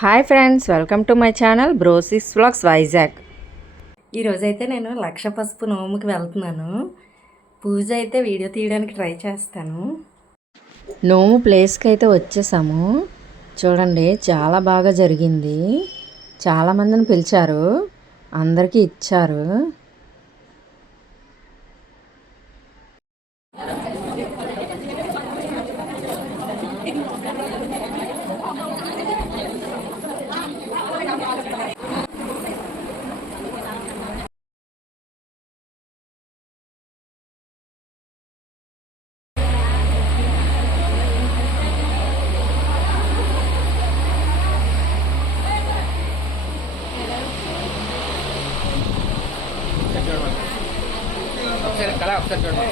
Hi friends welcome to my channel Brosis Vlogs Vizag. ఈరోజైతే నేను లక్ష పసుపు నోముకి వెళ్తున్నాను. పూజ అయితే వీడియో తీయడానికి ట్రై చేస్తాను. నోము ప్లేస్కి అయితే వచ్చేసాము. చూడండి చాలా బాగా జరిగింది. చాలామందిని పిలిచారు. అందరికీ ఇచ్చారు. ఒకసారి కళ ఒకసారి చూడండి.